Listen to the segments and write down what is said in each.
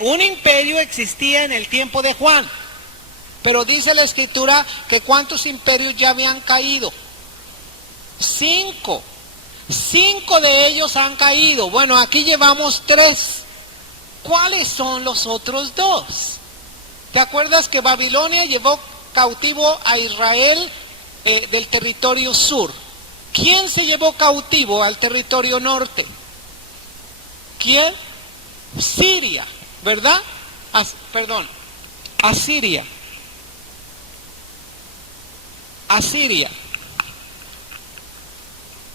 un imperio existía en el tiempo de Juan. Pero dice la Escritura que ¿cuántos imperios ya habían caído? 5. 5 de ellos han caído. Bueno, aquí llevamos 3. ¿Cuáles son los otros 2? ¿Te acuerdas que Babilonia llevó cautivo a Israel del territorio sur? ¿Quién se llevó cautivo al territorio norte? ¿Quién? Siria, ¿verdad? Asiria.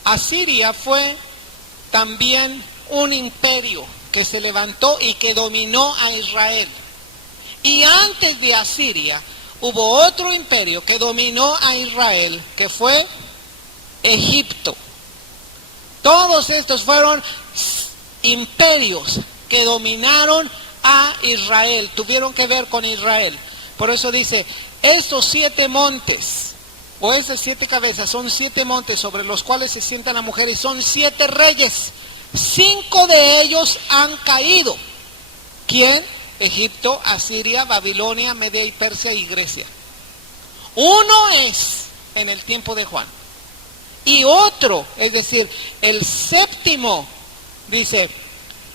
Asiria fue también un imperio que se levantó y que dominó a Israel. Y antes de Asiria hubo otro imperio que dominó a Israel, que fue Egipto. Todos estos fueron imperios que dominaron a Israel, tuvieron que ver con Israel. Por eso dice, estos 7 montes, o esas 7 cabezas, son 7 montes sobre los cuales se sientan las mujeres, son 7 reyes. 5 de ellos han caído. ¿Quién? Egipto, Asiria, Babilonia, Media y Persia y Grecia. Uno es en el tiempo de Juan. Y otro, es decir, el 7º, dice,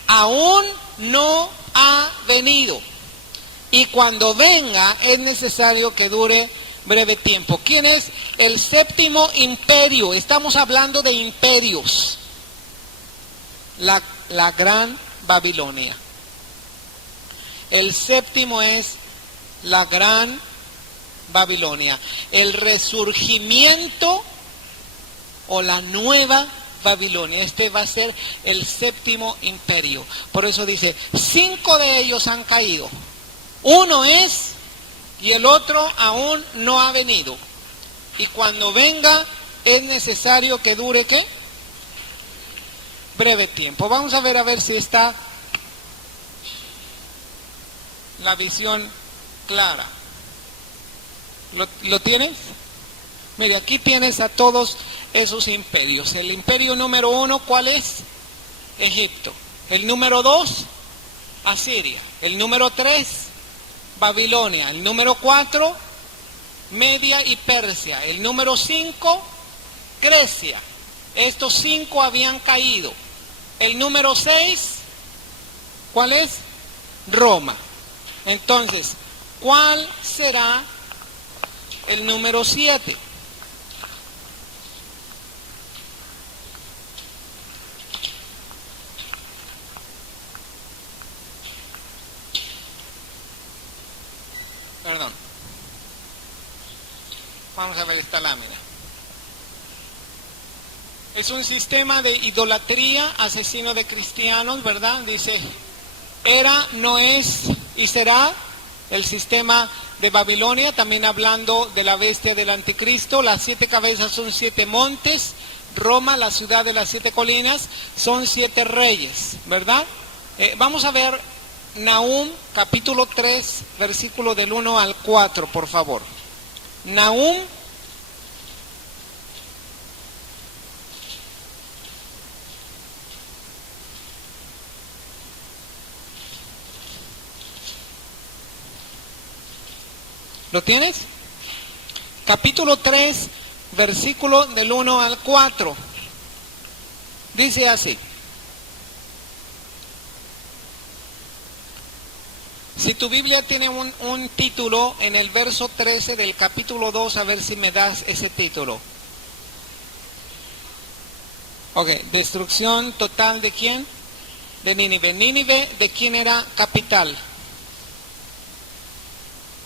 aún no ha venido. Y cuando venga es necesario que dure breve tiempo. ¿Quién es el 7º imperio? Estamos hablando de imperios. La gran Babilonia. El 7º es la gran Babilonia. El resurgimiento o la nueva Babilonia. Este va a ser el 7º imperio. Por eso dice, 5 de ellos han caído. Uno es y el otro aún no ha venido. Y cuando venga es necesario que dure ¿qué? Breve tiempo. Vamos a ver si está la visión clara. ¿Lo tienes? Mire, aquí tienes a todos esos imperios. El imperio número 1, ¿cuál es? Egipto. El número 2, Asiria. El número 3, Babilonia. El número 4, Media y Persia. El número 5, Grecia. Estos 5 habían caído. El número 6, ¿cuál es? Roma. Entonces, ¿cuál será el número 7? Perdón. Vamos a ver esta lámina. Es un sistema de idolatría, asesino de cristianos, ¿verdad? Dice, era, no es y será el sistema de Babilonia, también hablando de la bestia del anticristo. Las 7 cabezas son 7 montes. Roma, la ciudad de las 7 colinas, son 7 reyes, ¿verdad? Vamos a ver Nahum, capítulo 3, versículo del 1 al 4, por favor. Nahum, ¿lo tienes? Capítulo 3, versículo del 1 al 4. Dice así. Si tu Biblia tiene un título, en el verso 13 del capítulo 2, a ver si me das ese título. Ok, destrucción total ¿de quién? De Nínive. Nínive, ¿de quién era capital?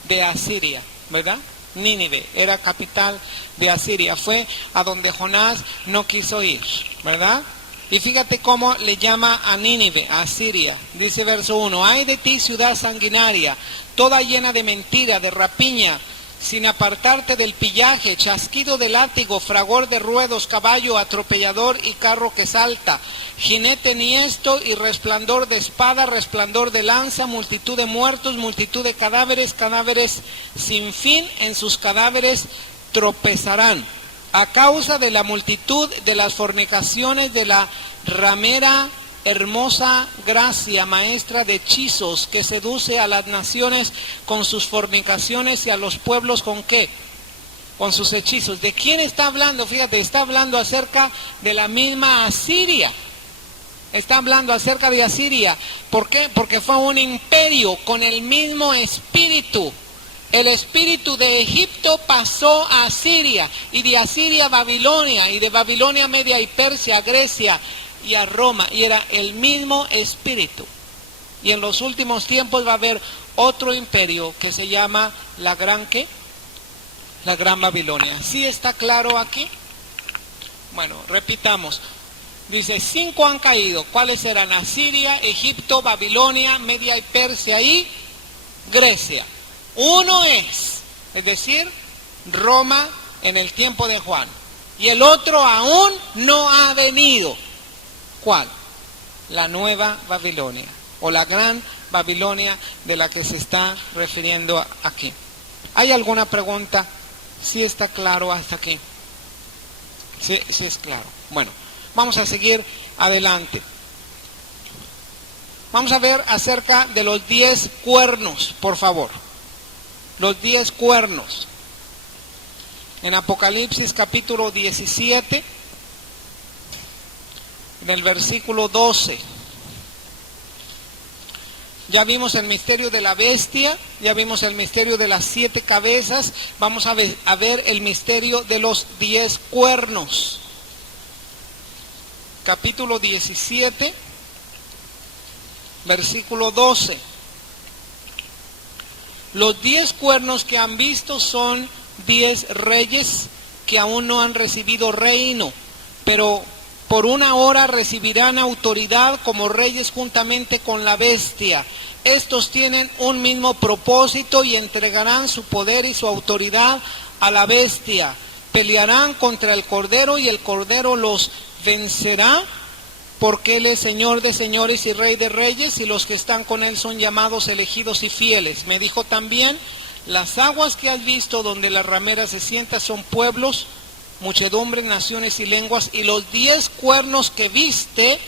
De Asiria, ¿verdad? Nínive era capital de Asiria. Fue a donde Jonás no quiso ir, ¿verdad? Y fíjate cómo le llama a Nínive, a Asiria. Dice verso 1, ay de ti ciudad sanguinaria, toda llena de mentira, de rapiña, sin apartarte del pillaje, chasquido de látigo, fragor de ruedos, caballo atropellador y carro que salta, jinete enhiesto y resplandor de espada, resplandor de lanza, multitud de muertos, multitud de cadáveres, cadáveres sin fin, en sus cadáveres tropezarán. A causa de la multitud de las fornicaciones de la ramera hermosa gracia, maestra de hechizos, que seduce a las naciones con sus fornicaciones y a los pueblos ¿con qué? Con sus hechizos. ¿De quién está hablando? Fíjate, está hablando acerca de la misma Asiria. Está hablando acerca de Asiria. ¿Por qué? Porque fue un imperio con el mismo espíritu. El espíritu de Egipto pasó a Asiria, y de Asiria a Babilonia, y de Babilonia a Media y Persia, a Grecia y a Roma, y era el mismo espíritu. Y en los últimos tiempos va a haber otro imperio que se llama la Gran ¿qué? La Gran Babilonia. ¿Sí está claro aquí? Bueno, repitamos. Dice, 5 han caído. ¿Cuáles eran? Asiria, Egipto, Babilonia, Media y Persia y Grecia. Uno es decir, Roma en el tiempo de Juan. Y el otro aún no ha venido. ¿Cuál? La Nueva Babilonia, o la Gran Babilonia de la que se está refiriendo aquí. ¿Hay alguna pregunta? ¿Sí está claro hasta aquí? Sí es claro. Bueno, vamos a seguir adelante. Vamos a ver acerca de los 10 cuernos, por favor. Los 10 cuernos. En Apocalipsis capítulo 17, en el versículo 12. Ya vimos el misterio de la bestia, ya vimos el misterio de las 7 cabezas, vamos a ver el misterio de los 10 cuernos. Capítulo 17, versículo 12. Los 10 cuernos que han visto son 10 reyes que aún no han recibido reino, pero por una hora recibirán autoridad como reyes juntamente con la bestia. Estos tienen un mismo propósito y entregarán su poder y su autoridad a la bestia. Pelearán contra el Cordero y el Cordero los vencerá, porque Él es Señor de señores y Rey de reyes, y los que están con Él son llamados, elegidos y fieles. Me dijo también, las aguas que has visto donde la ramera se sienta son pueblos, muchedumbres, naciones y lenguas, y los 10 cuernos que viste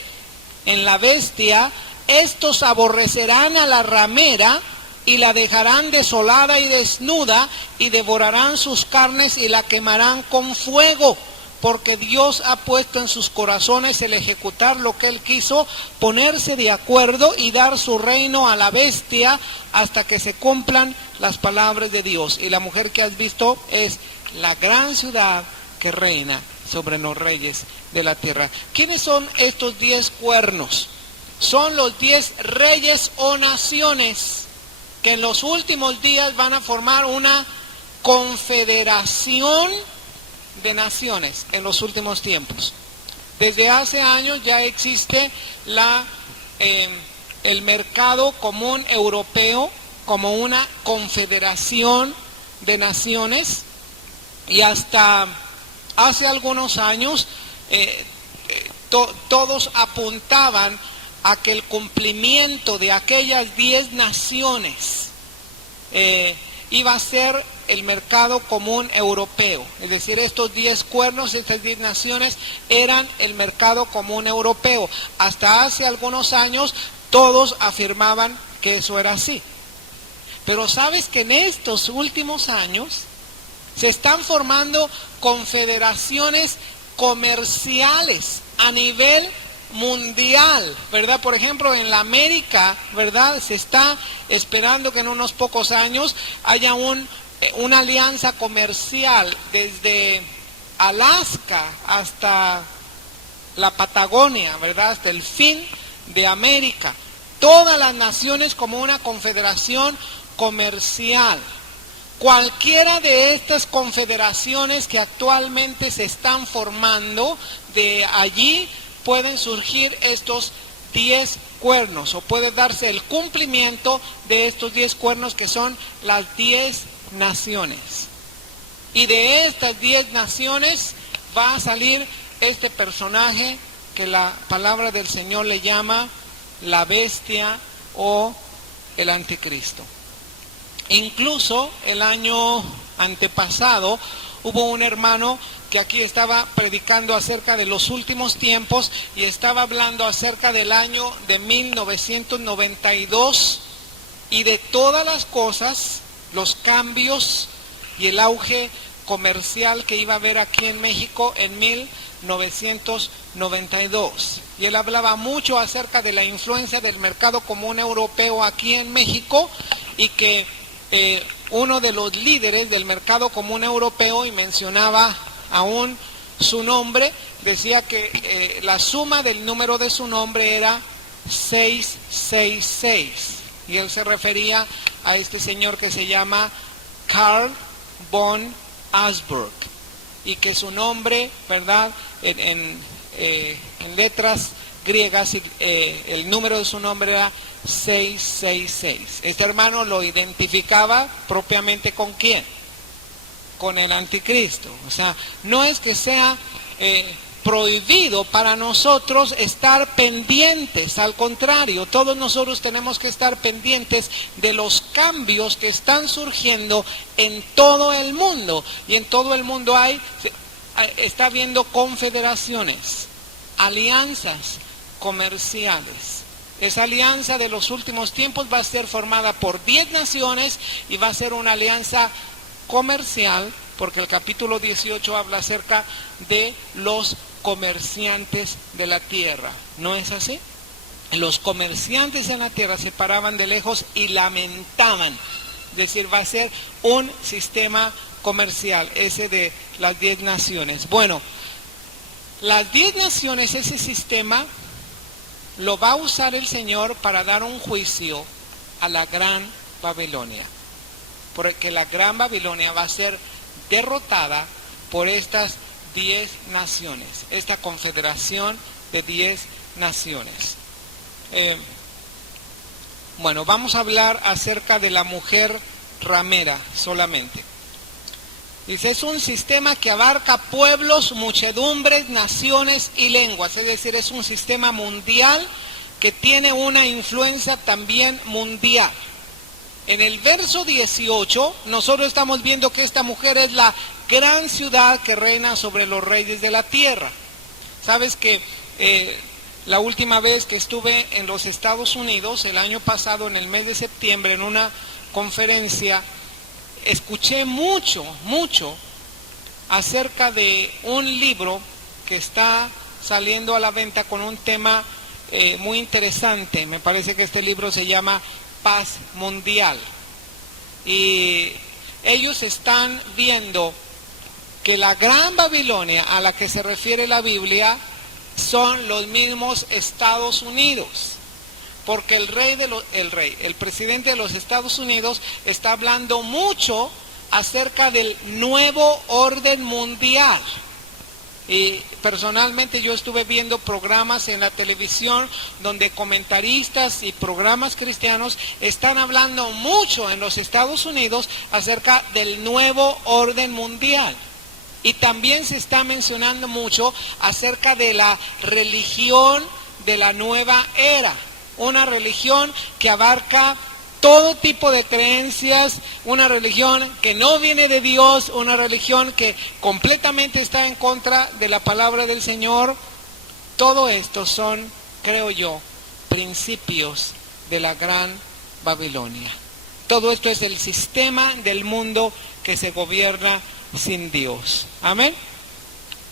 en la bestia, estos aborrecerán a la ramera y la dejarán desolada y desnuda, y devorarán sus carnes y la quemarán con fuego. Porque Dios ha puesto en sus corazones el ejecutar lo que Él quiso, ponerse de acuerdo y dar su reino a la bestia hasta que se cumplan las palabras de Dios. Y la mujer que has visto es la gran ciudad que reina sobre los reyes de la tierra. ¿Quiénes son estos 10 cuernos? Son los 10 reyes o naciones que en los últimos días van a formar una confederación de naciones en los últimos tiempos. Desde hace años ya existe el mercado común europeo como una confederación de naciones, y hasta hace algunos años todos apuntaban a que el cumplimiento de aquellas 10 naciones iba a ser el mercado común europeo. Es decir, estos 10 cuernos, estas 10 naciones eran el mercado común europeo. Hasta hace algunos años todos afirmaban que eso era así. Pero sabes que en estos últimos años se están formando confederaciones comerciales a nivel mundial, ¿verdad? Por ejemplo, en la América, ¿verdad? Se está esperando que en unos pocos años haya una alianza comercial desde Alaska hasta la Patagonia, ¿verdad? Hasta el fin de América. Todas las naciones como una confederación comercial. Cualquiera de estas confederaciones que actualmente se están formando, de allí pueden surgir estos 10 cuernos, o puede darse el cumplimiento de estos 10 cuernos, que son las 10 naciones. Y de estas 10 naciones va a salir este personaje que la palabra del Señor le llama la bestia o el anticristo. Incluso el año antepasado hubo un hermano que aquí estaba predicando acerca de los últimos tiempos y estaba hablando acerca del año de 1992 y de todas las cosas, los cambios y el auge comercial que iba a haber aquí en México en 1992. Y él hablaba mucho acerca de la influencia del mercado común europeo aquí en México y que uno de los líderes del mercado común europeo, y mencionaba aún su nombre, decía que la suma del número de su nombre era 666. Y él se refería a este señor que se llama Carl von Habsburg, y que su nombre, ¿verdad?, en letras griegas, el número de su nombre era 666. Este hermano lo identificaba propiamente ¿con quién? Con el anticristo. O sea, no es que sea prohibido para nosotros estar pendientes, al contrario, todos nosotros tenemos que estar pendientes de los cambios que están surgiendo en todo el mundo. Y en todo el mundo está habiendo confederaciones, alianzas comerciales. Esa alianza de los últimos tiempos va a ser formada por 10 naciones y va a ser una alianza comercial, porque el capítulo 18 habla acerca de los comerciantes de la tierra. ¿No es así? Los comerciantes en la tierra se paraban de lejos y lamentaban. Es decir, va a ser un sistema comercial, ese de las 10 naciones. Bueno, las 10 naciones, ese sistema lo va a usar el Señor para dar un juicio a la Gran Babilonia. Porque la Gran Babilonia va a ser derrotada por estas 10 naciones, esta confederación de 10 naciones. Bueno, vamos a hablar acerca de la mujer ramera solamente. Dice, es un sistema que abarca pueblos, muchedumbres, naciones y lenguas. Es decir, es un sistema mundial que tiene una influencia también mundial. En el verso 18, nosotros estamos viendo que esta mujer es la gran ciudad que reina sobre los reyes de la tierra. Sabes que la última vez que estuve en los Estados Unidos, el año pasado, en el mes de septiembre, en una conferencia, escuché mucho acerca de un libro que está saliendo a la venta con un tema muy interesante. Me parece que este libro se llama Paz Mundial. Y ellos están viendo que la Gran Babilonia a la que se refiere la Biblia son los mismos Estados Unidos. Porque el presidente de los Estados Unidos está hablando mucho acerca del nuevo orden mundial. Y personalmente yo estuve viendo programas en la televisión donde comentaristas y programas cristianos están hablando mucho en los Estados Unidos acerca del nuevo orden mundial. Y también se está mencionando mucho acerca de la religión de la nueva era. Una religión que abarca todo tipo de creencias, una religión que no viene de Dios, una religión que completamente está en contra de la palabra del Señor. Todo esto son, creo yo, principios de la Gran Babilonia. Todo esto es el sistema del mundo que se gobierna sin Dios. Amén.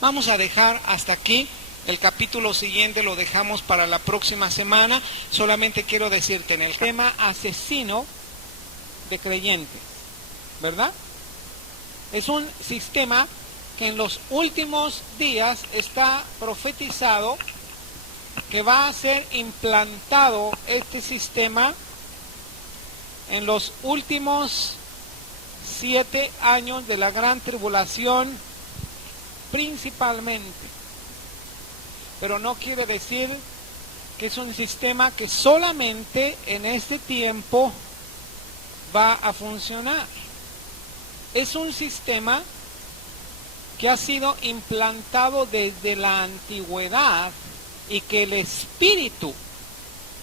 Vamos a dejar hasta aquí. El capítulo siguiente lo dejamos para la próxima semana. Solamente quiero decirte, en el tema asesino de creyentes, ¿verdad? Es un sistema que en los últimos días está profetizado que va a ser implantado este sistema en los últimos 7 años de la gran tribulación principalmente. Pero no quiere decir que es un sistema que solamente en este tiempo va a funcionar. Es un sistema que ha sido implantado desde la antigüedad y que el espíritu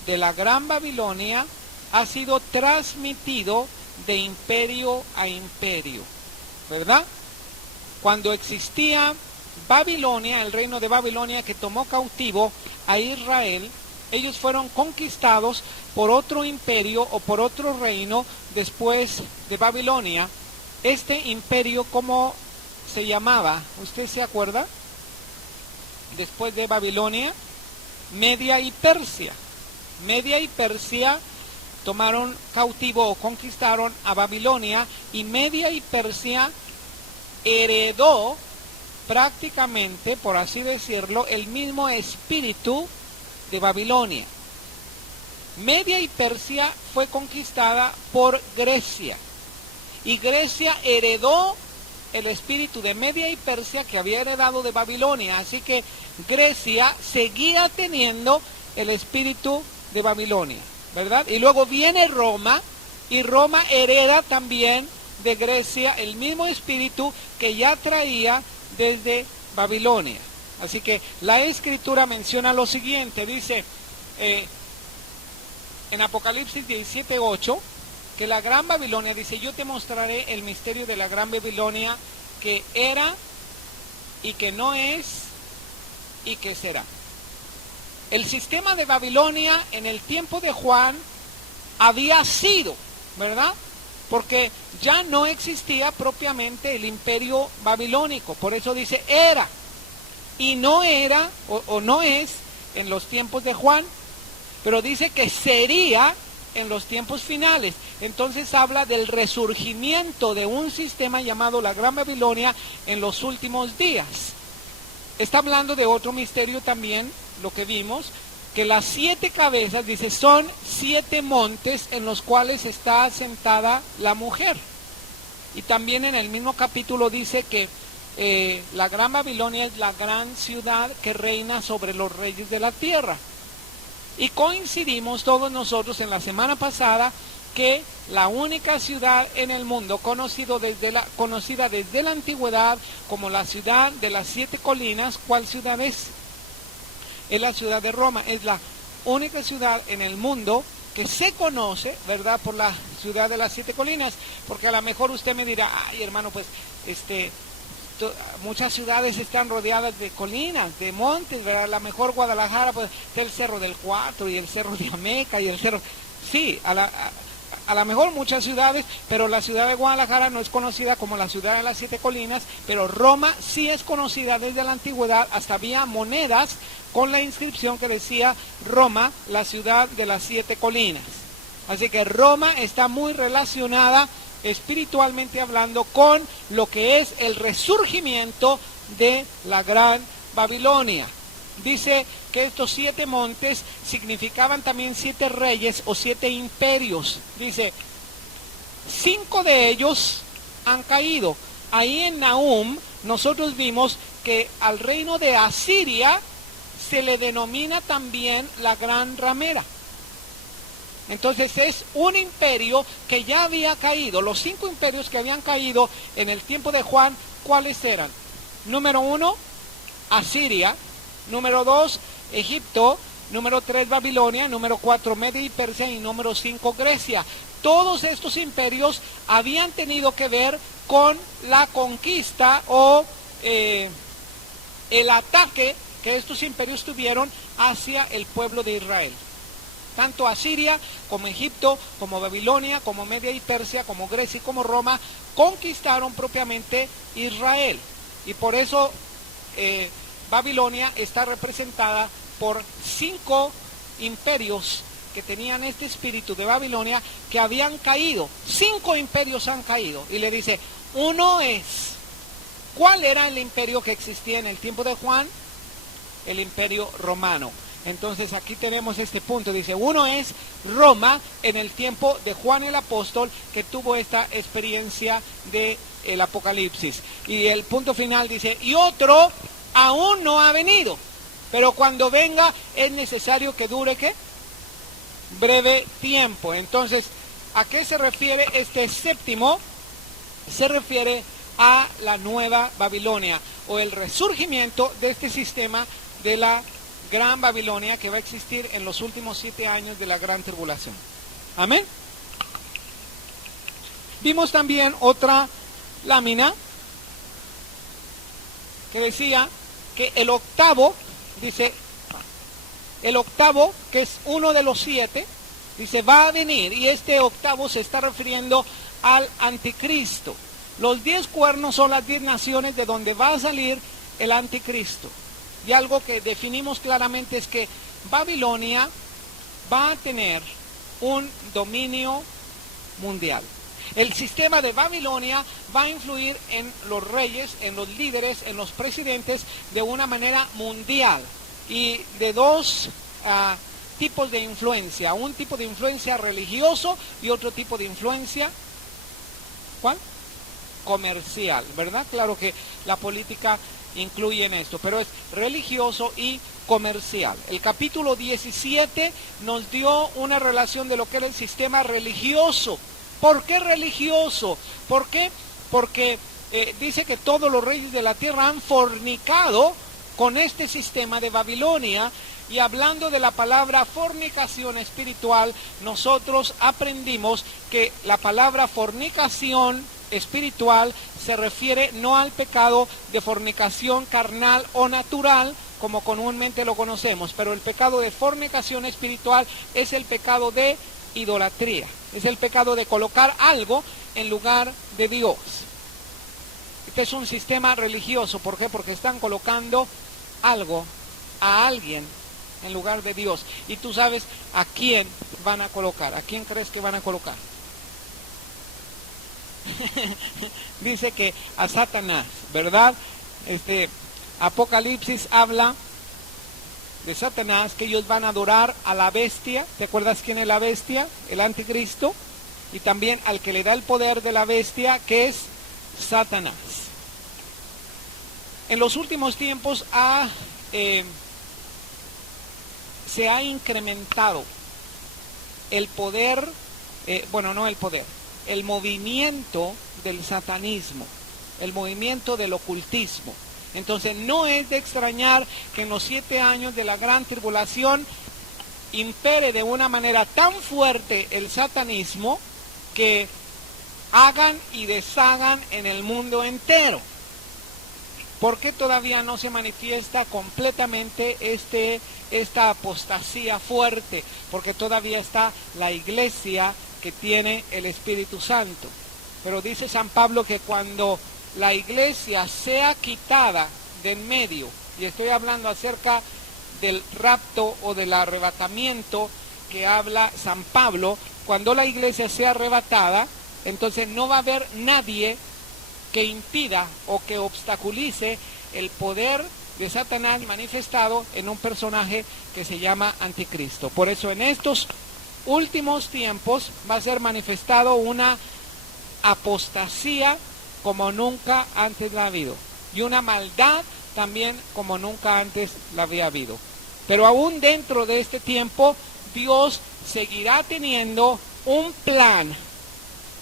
de la Gran Babilonia ha sido transmitido de imperio a imperio, ¿verdad? cuando existía Babilonia, el reino de Babilonia que tomó cautivo a Israel, ellos fueron conquistados por otro imperio o por otro reino después de Babilonia. Este imperio, ¿cómo se llamaba? ¿Usted se acuerda? Después de Babilonia, Media y Persia. Media y Persia tomaron cautivo o conquistaron a Babilonia, y Media y Persia heredó prácticamente, por así decirlo, el mismo espíritu de Babilonia. Media y Persia fue conquistada por Grecia, y Grecia heredó el espíritu de Media y Persia que había heredado de Babilonia, así que Grecia seguía teniendo el espíritu de Babilonia, ¿verdad? Y luego viene Roma, y Roma hereda también de Grecia el mismo espíritu que ya traía desde Babilonia. Así que la Escritura menciona lo siguiente, dice en Apocalipsis 17:8, que la gran Babilonia, dice, yo te mostraré el misterio de la gran Babilonia, que era y que no es y que será. El sistema de Babilonia en el tiempo de Juan había sido, ¿verdad? Porque ya no existía propiamente el imperio babilónico, por eso dice era, y no era o no es en los tiempos de Juan, pero dice que sería en los tiempos finales. Entonces habla del resurgimiento de un sistema llamado la Gran Babilonia en los últimos días. Está hablando de otro misterio también, lo que vimos, que las 7 cabezas, dice, son 7 montes en los cuales está asentada la mujer. Y también en el mismo capítulo dice que la Gran Babilonia es la gran ciudad que reina sobre los reyes de la tierra. Y coincidimos todos nosotros en la semana pasada que la única ciudad en el mundo conocida desde la antigüedad como la ciudad de las 7 colinas, ¿cuál ciudad es? Es la ciudad de Roma. Es la única ciudad en el mundo que se conoce, ¿verdad?, por la ciudad de las 7 colinas. Porque a lo mejor usted me dirá, ay hermano, pues muchas ciudades están rodeadas de colinas, de montes, ¿verdad? A lo mejor Guadalajara, pues está el Cerro del Cuatro y el Cerro de Ameca y el Cerro... Sí, a lo mejor muchas ciudades, pero la ciudad de Guadalajara no es conocida como la ciudad de las 7 colinas, pero Roma sí es conocida desde la antigüedad, hasta había monedas con la inscripción que decía Roma, la ciudad de las 7 colinas. Así que Roma está muy relacionada espiritualmente hablando con lo que es el resurgimiento de la Gran Babilonia. Dice que estos 7 montes significaban también 7 reyes o 7 imperios. Dice, 5 de ellos han caído. Ahí en Nahum nosotros vimos que al reino de Asiria se le denomina también la gran ramera. Entonces es un imperio que ya había caído. Los 5 imperios que habían caído en el tiempo de Juan, ¿cuáles eran? Número 1, Asiria. Número 2, Egipto. Número 3, Babilonia. Número 4, Media y Persia. Y número 5, Grecia. Todos estos imperios habían tenido que ver con la conquista o el ataque que estos imperios tuvieron hacia el pueblo de Israel. Tanto Asiria, como Egipto, como Babilonia, como Media y Persia, como Grecia y como Roma, conquistaron propiamente Israel. Y por eso Babilonia está representada por 5 imperios que tenían este espíritu de Babilonia que habían caído. 5 imperios han caído. Y le dice, uno es. ¿Cuál era el imperio que existía en el tiempo de Juan? El imperio romano. Entonces aquí tenemos este punto, dice, uno es Roma en el tiempo de Juan el apóstol que tuvo esta experiencia del Apocalipsis. Y el punto final dice, y otro aún no ha venido, pero cuando venga es necesario que dure, ¿qué? Breve tiempo. Entonces, ¿a qué se refiere este séptimo? Se refiere a la nueva Babilonia o el resurgimiento de este sistema de la Gran Babilonia que va a existir en los últimos 7 años de la Gran Tribulación. Amén. Vimos también otra lámina que decía que el octavo, dice, el octavo, que es uno de los 7, dice, va a venir, y este octavo se está refiriendo al anticristo. Los 10 cuernos son las 10 naciones de donde va a salir el anticristo. Y algo que definimos claramente es que Babilonia va a tener un dominio mundial. El sistema de Babilonia va a influir en los reyes, en los líderes, en los presidentes de una manera mundial. Y de dos tipos de influencia. Un tipo de influencia religioso y otro tipo de influencia, ¿cuál? Comercial, ¿verdad? Claro que la política incluye en esto, pero es religioso y comercial. El capítulo 17 nos dio una relación de lo que era el sistema religioso. ¿Por qué religioso? ¿Por qué? Porque dice que todos los reyes de la tierra han fornicado con este sistema de Babilonia. Y hablando de la palabra fornicación espiritual, nosotros aprendimos que la palabra fornicación espiritual se refiere no al pecado de fornicación carnal o natural, como comúnmente lo conocemos, pero el pecado de fornicación espiritual es el pecado de idolatría, es el pecado de colocar algo en lugar de Dios. Este es un sistema religioso. ¿Por qué? Porque están colocando algo, a alguien, en lugar de Dios. Y tú sabes a quién van a colocar. ¿A quién crees que van a colocar? Dice que a Satanás, ¿verdad? Apocalipsis habla de Satanás, que ellos van a adorar a la bestia. ¿Te acuerdas quién es la bestia? El anticristo. Y también al que le da el poder de la bestia, que es Satanás. En los últimos tiempos se ha incrementado el poder, el movimiento del satanismo, el movimiento del ocultismo. Entonces no es de extrañar que en los 7 años de la gran tribulación impere de una manera tan fuerte el satanismo que hagan y deshagan en el mundo entero. ¿Por qué todavía no se manifiesta completamente esta apostasía fuerte? Porque todavía está la iglesia que tiene el Espíritu Santo. Pero dice San Pablo que cuando la iglesia sea quitada de en medio, y estoy hablando acerca del rapto o del arrebatamiento que habla San Pablo, cuando la iglesia sea arrebatada, entonces no va a haber nadie que impida o que obstaculice el poder de Satanás manifestado en un personaje que se llama Anticristo. Por eso en estos últimos tiempos va a ser manifestado una apostasía como nunca antes la ha habido, y una maldad también como nunca antes la había habido. Pero aún dentro de este tiempo, Dios seguirá teniendo un plan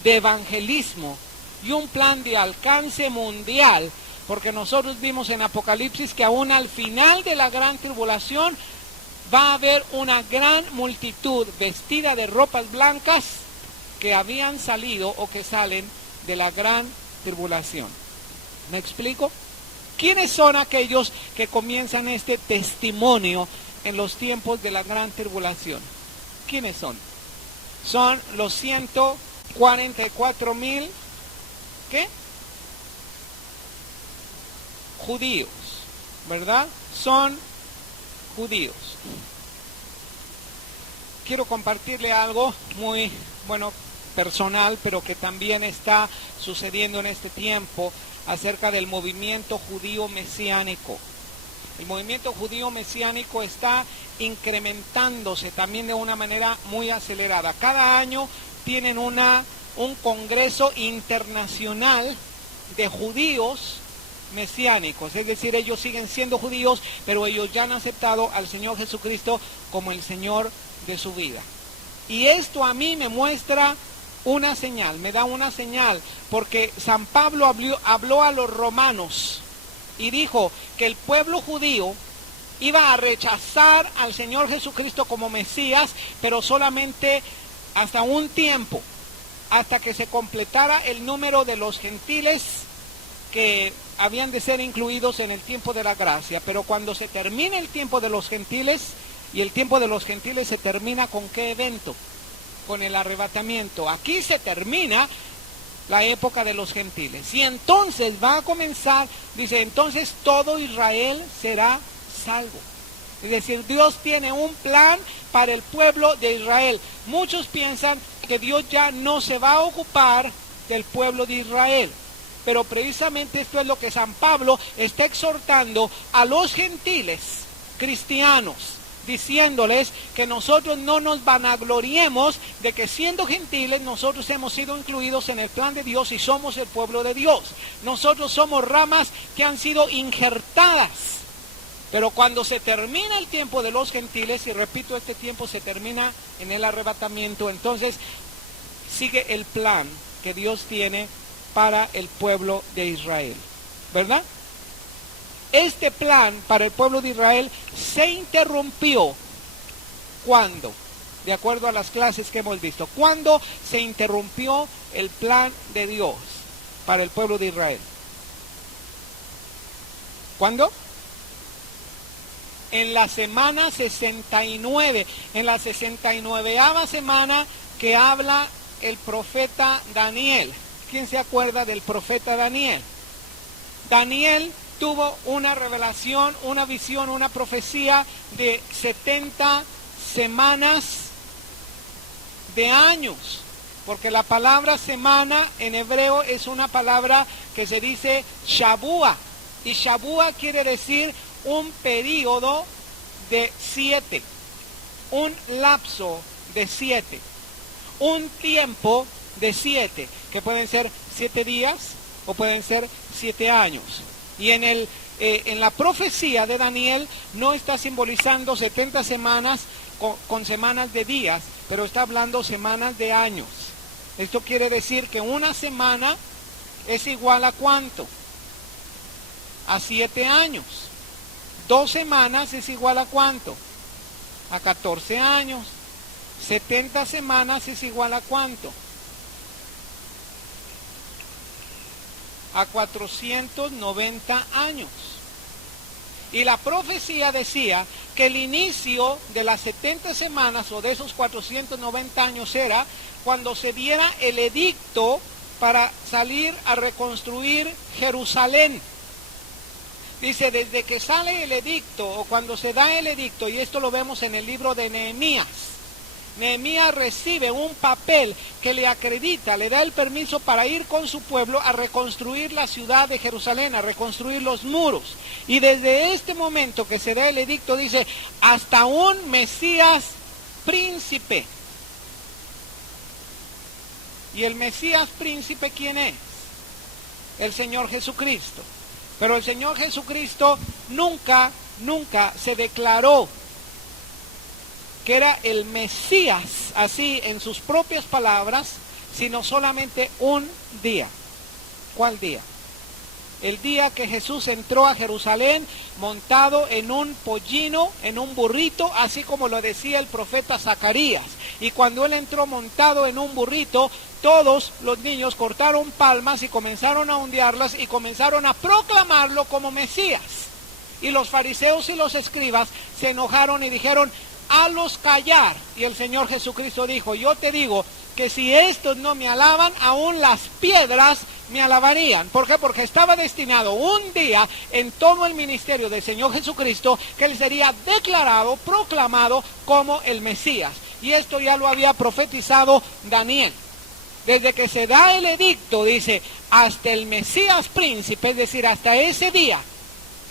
de evangelismo y un plan de alcance mundial, porque nosotros vimos en Apocalipsis que aún al final de la gran tribulación va a haber una gran multitud vestida de ropas blancas que habían salido o que salen de la gran tribulación. ¿Me explico? ¿Quiénes son aquellos que comienzan este testimonio en los tiempos de la gran tribulación? ¿Quiénes son? Son los 144,000 ¿qué? Judíos, ¿verdad? Son judíos. Quiero compartirle algo muy, personal, pero que también está sucediendo en este tiempo acerca del movimiento judío mesiánico. El movimiento judío mesiánico está incrementándose también de una manera muy acelerada. Cada año tienen un congreso internacional de judíos mesiánicos, es decir, ellos siguen siendo judíos, pero ellos ya han aceptado al Señor Jesucristo como el Señor de su vida. Y esto a mí me muestra una señal, me da una señal, porque San Pablo habló a los romanos y dijo que el pueblo judío iba a rechazar al Señor Jesucristo como Mesías, pero solamente hasta un tiempo, hasta que se completara el número de los gentiles que habían de ser incluidos en el tiempo de la gracia, pero cuando se termina el tiempo de los gentiles, y el tiempo de los gentiles se termina ¿con qué evento? Con el arrebatamiento. Aquí se termina la época de los gentiles. Y entonces va a comenzar, dice, entonces todo Israel será salvo. Es decir, Dios tiene un plan para el pueblo de Israel. Muchos piensan que Dios ya no se va a ocupar del pueblo de Israel. Pero precisamente esto es lo que San Pablo está exhortando a los gentiles cristianos, diciéndoles que nosotros no nos vanagloriemos de que siendo gentiles nosotros hemos sido incluidos en el plan de Dios y somos el pueblo de Dios. Nosotros somos ramas que han sido injertadas. Pero cuando se termina el tiempo de los gentiles, y repito, este tiempo se termina en el arrebatamiento, entonces sigue el plan que Dios tiene para el pueblo de Israel, ¿verdad? Este plan para el pueblo de Israel se interrumpió. ¿Cuándo? De acuerdo a las clases que hemos visto. ¿Cuándo se interrumpió el plan de Dios para el pueblo de Israel? ¿Cuándo? En la semana 69, en la 69ª semana que habla el profeta Daniel. ¿Quién se acuerda del profeta Daniel? Daniel tuvo una revelación, una visión, una profecía de 70 semanas de años, porque la palabra semana en hebreo es una palabra que se dice Shabua, y Shabua quiere decir un periodo de 7, un lapso de 7, un tiempo de 7, que pueden ser 7 días o pueden ser 7 años. Y en la profecía de Daniel no está simbolizando 70 semanas con semanas de días, pero está hablando semanas de años. Esto quiere decir que una semana es igual a ¿cuánto? A 7 años. 2 semanas es igual a ¿cuánto? A 14 años. 70 semanas es igual a ¿cuánto? A 490 años. Y la profecía decía que el inicio de las 70 semanas o de esos 490 años era cuando se diera el edicto para salir a reconstruir Jerusalén. Dice, desde que sale el edicto o cuando se da el edicto, y esto lo vemos en el libro de Nehemías, Nehemías recibe un papel que le acredita, le da el permiso para ir con su pueblo a reconstruir la ciudad de Jerusalén, a reconstruir los muros. Y desde este momento que se da el edicto dice, hasta un Mesías príncipe. ¿Y el Mesías príncipe quién es? El Señor Jesucristo. Pero el Señor Jesucristo nunca se declaró que era el Mesías, así en sus propias palabras, sino solamente un día. ¿Cuál día? El día que Jesús entró a Jerusalén montado en un pollino, en un burrito, así como lo decía el profeta Zacarías. Y cuando él entró montado en un burrito, todos los niños cortaron palmas y comenzaron a ondearlas y comenzaron a proclamarlo como Mesías. Y los fariseos y los escribas se enojaron y dijeron, hazlos callar. Y el Señor Jesucristo dijo, yo te digo que si estos no me alaban, aún las piedras me alabarían. ¿Por qué? Porque estaba destinado un día en todo el ministerio del Señor Jesucristo que él sería declarado, proclamado como el Mesías. Y esto ya lo había profetizado Daniel. Desde que se da el edicto, dice, hasta el Mesías príncipe, es decir, hasta ese día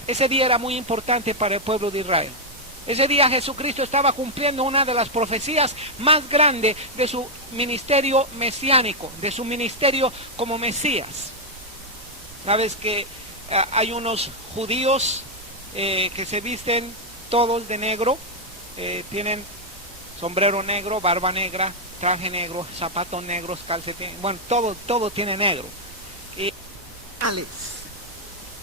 era muy importante para el pueblo de Israel. Ese día Jesucristo estaba cumpliendo una de las profecías más grandes de su ministerio mesiánico, de su ministerio como Mesías. Sabes que hay unos judíos que se visten todos de negro, tienen sombrero negro, barba negra, traje negro, zapatos negros, calcetines, bueno, todo tiene negro. Y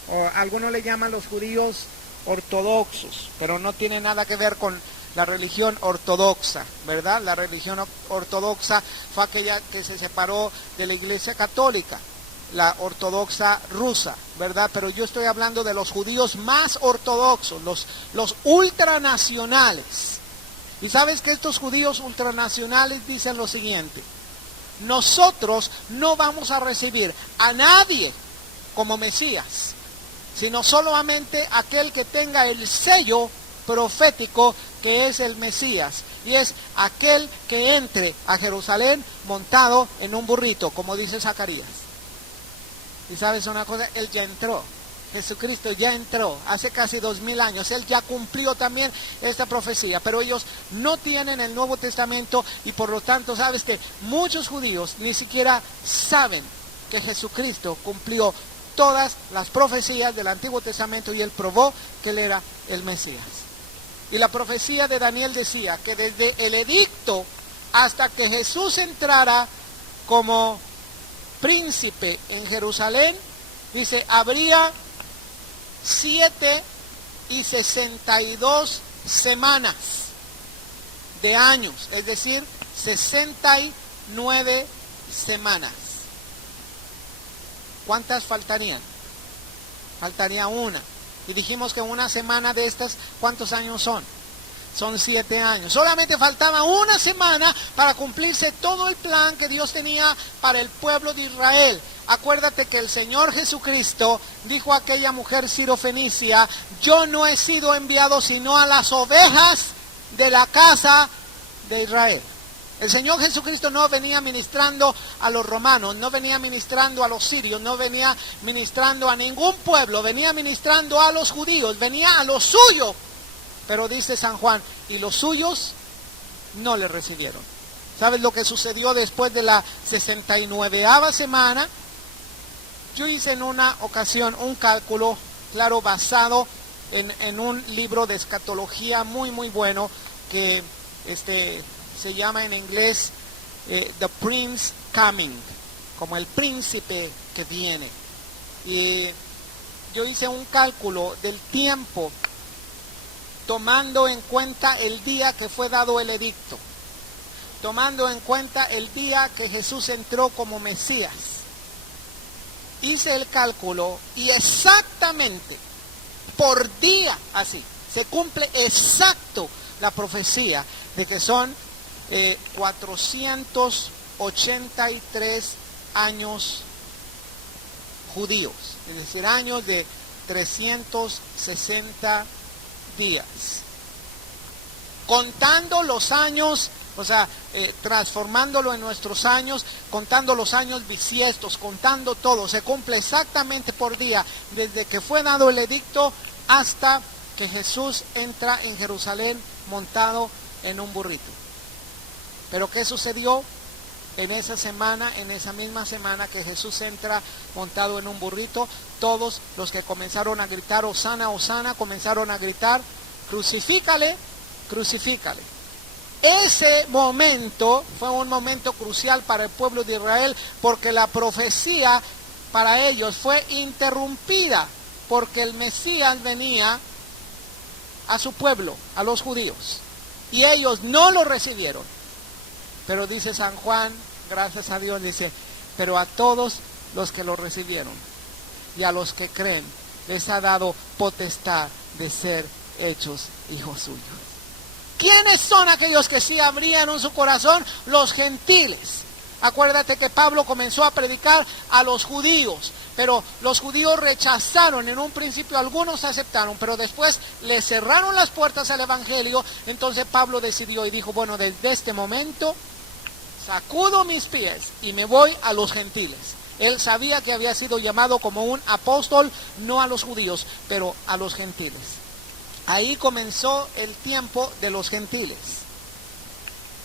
o algunos le llaman los judíos ortodoxos, pero no tiene nada que ver con la religión ortodoxa, ¿verdad? La religión ortodoxa fue aquella que se separó de la Iglesia Católica. la ortodoxa rusa, ¿verdad? Pero yo estoy hablando de los judíos más ortodoxos, los ultranacionales. Y sabes que estos judíos ultranacionales dicen lo siguiente: nosotros no vamos a recibir a nadie como Mesías, sino solamente aquel que tenga el sello profético, que es el Mesías, y es aquel que entre a Jerusalén montado en un burrito, como dice Zacarías. Y sabes una cosa, él ya entró. Jesucristo ya entró hace casi 2000 años, él ya cumplió también esta profecía, pero ellos no tienen el Nuevo Testamento y por lo tanto, sabes que muchos judíos ni siquiera saben que Jesucristo cumplió todas las profecías del Antiguo Testamento y él probó que él era el Mesías. Y la profecía de Daniel decía que desde el edicto hasta que Jesús entrara como príncipe en Jerusalén, dice, habría 7 y 62 semanas de años, es decir, 69 semanas. ¿Cuántas faltarían? Faltaría una. Y dijimos que una semana de estas, ¿cuántos años son? Son 7 años. Solamente faltaba una semana para cumplirse todo el plan que Dios tenía para el pueblo de Israel. Acuérdate que el Señor Jesucristo dijo a aquella mujer sirofenicia: yo no he sido enviado sino a las ovejas de la casa de Israel. El Señor Jesucristo no venía ministrando a los romanos, no venía ministrando a los sirios, no venía ministrando a ningún pueblo, venía ministrando a los judíos, venía a lo suyo. Pero dice San Juan, y los suyos no le recibieron. ¿Sabes lo que sucedió después de la 69ª semana? Yo hice en una ocasión un cálculo, claro, basado en un libro de escatología muy bueno, que se llama en inglés The Prince Coming, como el príncipe que viene. Y yo hice un cálculo del tiempo tomando en cuenta el día que fue dado el edicto, tomando en cuenta el día que Jesús entró como Mesías. Hice el cálculo y exactamente por día, así, se cumple exacto la profecía de que son 483 años judíos, es decir, años de 360 días. Contando los años, o sea, transformándolo en nuestros años, contando los años bisiestos, contando todo, se cumple exactamente por día, desde que fue dado el edicto hasta que Jesús entra en Jerusalén montado en un burrito. Pero ¿qué sucedió en esa semana, en esa misma semana que Jesús entra montado en un burrito? Todos los que comenzaron a gritar Hosana, Hosana, comenzaron a gritar crucifícale, crucifícale. Ese momento fue un momento crucial para el pueblo de Israel, porque la profecía para ellos fue interrumpida, porque el Mesías venía a su pueblo, a los judíos, y ellos no lo recibieron. Pero dice San Juan, gracias a Dios, dice, pero a todos los que lo recibieron y a los que creen, les ha dado potestad de ser hechos hijos suyos. ¿Quiénes son aquellos que sí abrieron su corazón? Los gentiles. Acuérdate que Pablo comenzó a predicar a los judíos, pero los judíos rechazaron. En un principio algunos aceptaron, pero después le cerraron las puertas al evangelio. Entonces Pablo decidió y dijo, bueno, desde este momento sacudo mis pies y me voy a los gentiles. Él sabía que había sido llamado como un apóstol, no a los judíos, pero a los gentiles. Ahí comenzó el tiempo de los gentiles.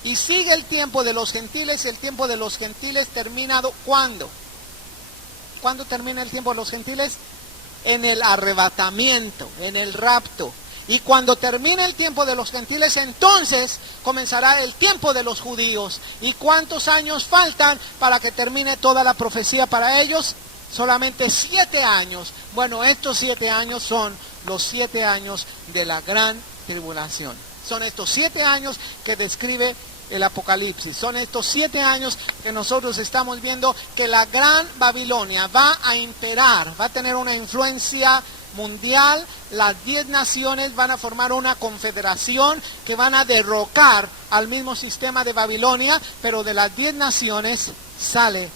Y sigue el tiempo de los gentiles. El tiempo de los gentiles terminado, ¿cuándo? ¿Cuándo termina el tiempo de los gentiles? En el arrebatamiento, en el rapto. Y cuando termine el tiempo de los gentiles, entonces comenzará el tiempo de los judíos. ¿Y cuántos años faltan para que termine toda la profecía para ellos? Solamente 7 años. Bueno, estos 7 años son los 7 años de la gran tribulación. Son estos 7 años que describe el Apocalipsis. Son estos 7 años que nosotros estamos viendo que la gran Babilonia va a imperar, va a tener una influencia mundial. Las 10 naciones van a formar una confederación que van a derrocar al mismo sistema de Babilonia, pero de las 10 naciones sale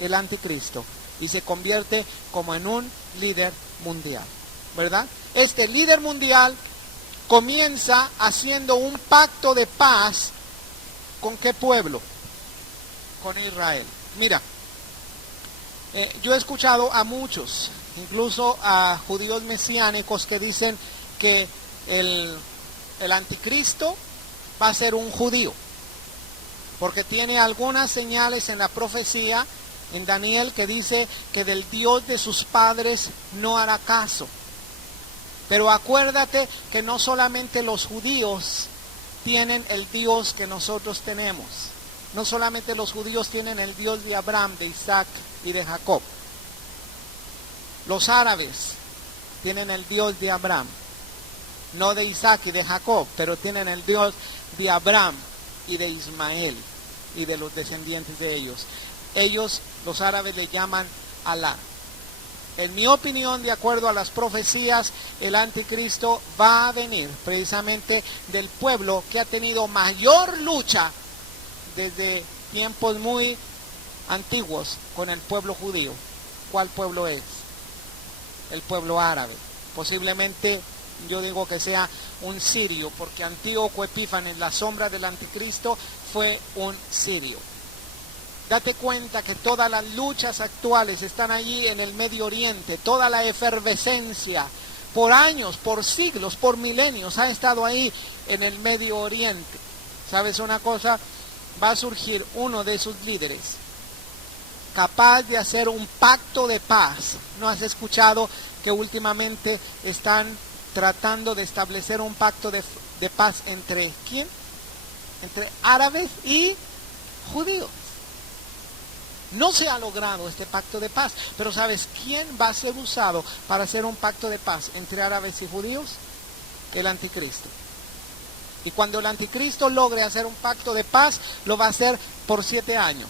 el anticristo y se convierte como en un líder mundial, ¿verdad? Este líder mundial comienza haciendo un pacto de paz. ¿Con qué pueblo? Con Israel. Mira, yo he escuchado a muchos, incluso a judíos mesiánicos, que dicen que el anticristo va a ser un judío, porque tiene algunas señales en la profecía, en Daniel, que dice que del Dios de sus padres no hará caso. Pero acuérdate que no solamente los judíos tienen el Dios que nosotros tenemos. No solamente los judíos tienen el Dios de Abraham, de Isaac y de Jacob. Los árabes tienen el Dios de Abraham, no de Isaac y de Jacob, pero tienen el Dios de Abraham y de Ismael y de los descendientes de ellos. Ellos, los árabes, le llaman Alá. En mi opinión, de acuerdo a las profecías, el anticristo va a venir precisamente del pueblo que ha tenido mayor lucha desde tiempos muy antiguos con el pueblo judío. ¿Cuál pueblo es? El pueblo árabe. Posiblemente yo digo que sea un sirio, porque Antíoco Epífanes, la sombra del anticristo, fue un sirio. Date cuenta que todas las luchas actuales están allí en el Medio Oriente, toda la efervescencia, por años, por siglos, por milenios, ha estado ahí en el Medio Oriente. ¿Sabes una cosa? Va a surgir uno de sus líderes, capaz de hacer un pacto de paz. ¿No has escuchado que últimamente están tratando de establecer un pacto de paz entre ¿quién? Entre árabes y judíos. No se ha logrado este pacto de paz, pero ¿sabes quién va a ser usado para hacer un pacto de paz entre árabes y judíos? El anticristo. Y cuando el anticristo logre hacer un pacto de paz, lo va a hacer por 7 años.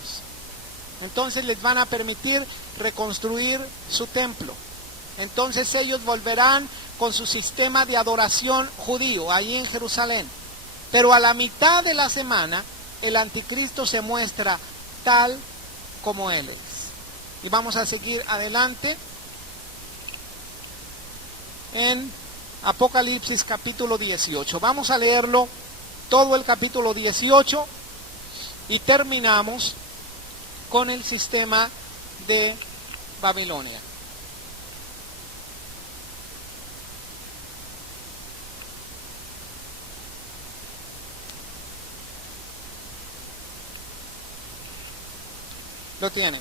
Entonces les van a permitir reconstruir su templo. Entonces ellos volverán con su sistema de adoración judío, allí en Jerusalén. Pero a la mitad de la semana, el anticristo se muestra tal como él es. Y vamos a seguir adelante en Apocalipsis capítulo 18. Vamos a leerlo todo el capítulo 18 y terminamos con el sistema de Babilonia. Lo tienen.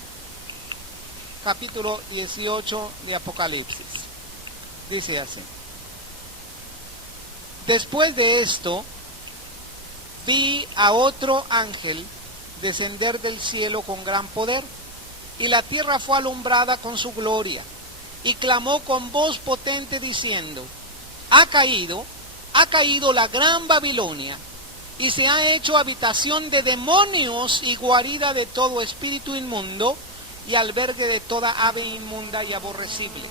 Capítulo 18 de Apocalipsis. Dice así. Después de esto, vi a otro ángel descender del cielo con gran poder, y la tierra fue alumbrada con su gloria, y clamó con voz potente diciendo: ha caído la gran Babilonia, y se ha hecho habitación de demonios y guarida de todo espíritu inmundo y albergue de toda ave inmunda y aborrecible.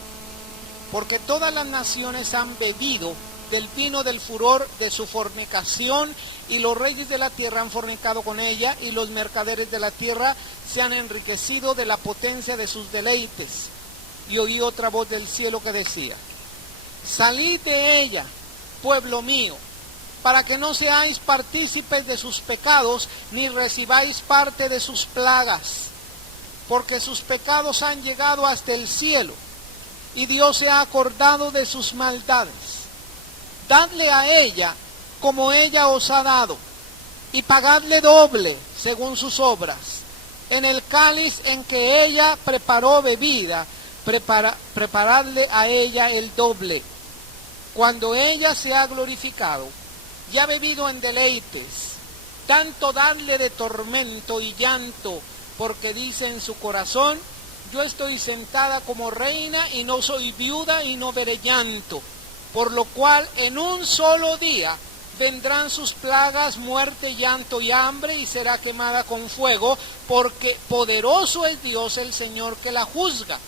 Porque todas las naciones han bebido del vino del furor de su fornicación, y los reyes de la tierra han fornicado con ella, y los mercaderes de la tierra se han enriquecido de la potencia de sus deleites. Y oí otra voz del cielo que decía: salid de ella, pueblo mío, para que no seáis partícipes de sus pecados, ni recibáis parte de sus plagas, porque sus pecados han llegado hasta el cielo, y Dios se ha acordado de sus maldades. Dadle a ella como ella os ha dado, y pagadle doble según sus obras. En el cáliz en que ella preparó bebida, preparadle a ella el doble. Cuando ella se ha glorificado y ha bebido en deleites, tanto darle de tormento y llanto, porque dice en su corazón: yo estoy sentada como reina y no soy viuda y no veré llanto. Por lo cual en un solo día vendrán sus plagas, muerte, llanto y hambre, y será quemada con fuego, porque poderoso es Dios el Señor que la juzga.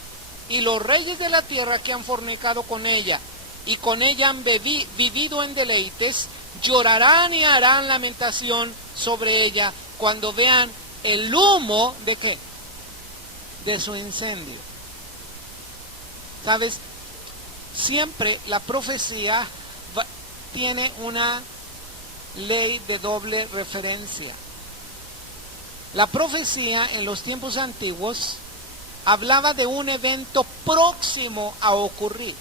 Y los reyes de la tierra que han fornicado con ella, y con ella han vivido en deleites, llorarán y harán lamentación sobre ella cuando vean el humo ¿de qué? De su incendio. ¿Sabes? Siempre la profecía tiene una ley de doble referencia. La profecía en los tiempos antiguos hablaba de un evento próximo a ocurrir,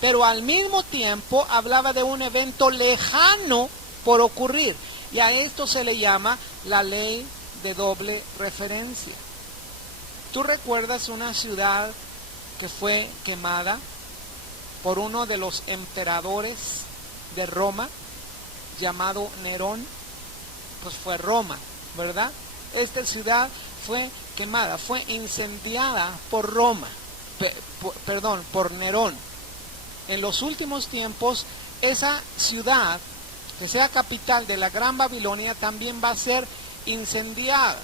pero al mismo tiempo hablaba de un evento lejano por ocurrir, y a esto se le llama la ley de doble referencia. ¿Tú recuerdas una ciudad que fue quemada por uno de los emperadores de Roma, llamado Nerón? Pues fue Roma, ¿verdad? Esta ciudad fue quemada, fue incendiada por por Nerón. En los últimos tiempos, esa ciudad, que sea capital de la Gran Babilonia, también va a ser incendiada.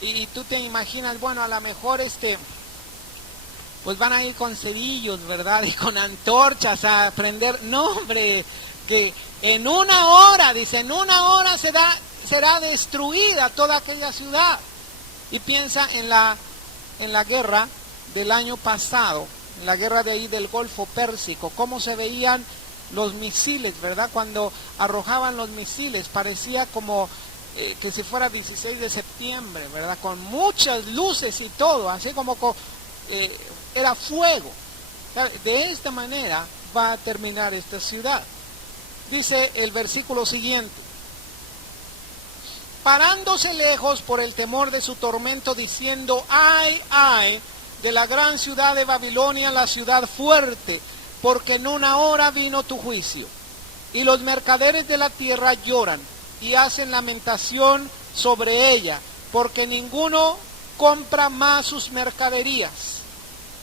Y tú te imaginas, bueno, a lo mejor pues van a ir con cerillos, ¿verdad? Y con antorchas a prender. No, hombre, que en una hora, dice, en una hora será destruida toda aquella ciudad. Y piensa en la guerra del año pasado, en la guerra de ahí del Golfo Pérsico, cómo se veían los misiles, ¿verdad? Cuando arrojaban los misiles, parecía como que si fuera 16 de septiembre, ¿verdad? Con muchas luces y todo, así como era fuego. De esta manera va a terminar esta ciudad. Dice el versículo siguiente: parándose lejos por el temor de su tormento, diciendo, ay, ay, de la gran ciudad de Babilonia, la ciudad fuerte, porque en una hora vino tu juicio. Y los mercaderes de la tierra lloran y hacen lamentación sobre ella, porque ninguno compra más sus mercaderías.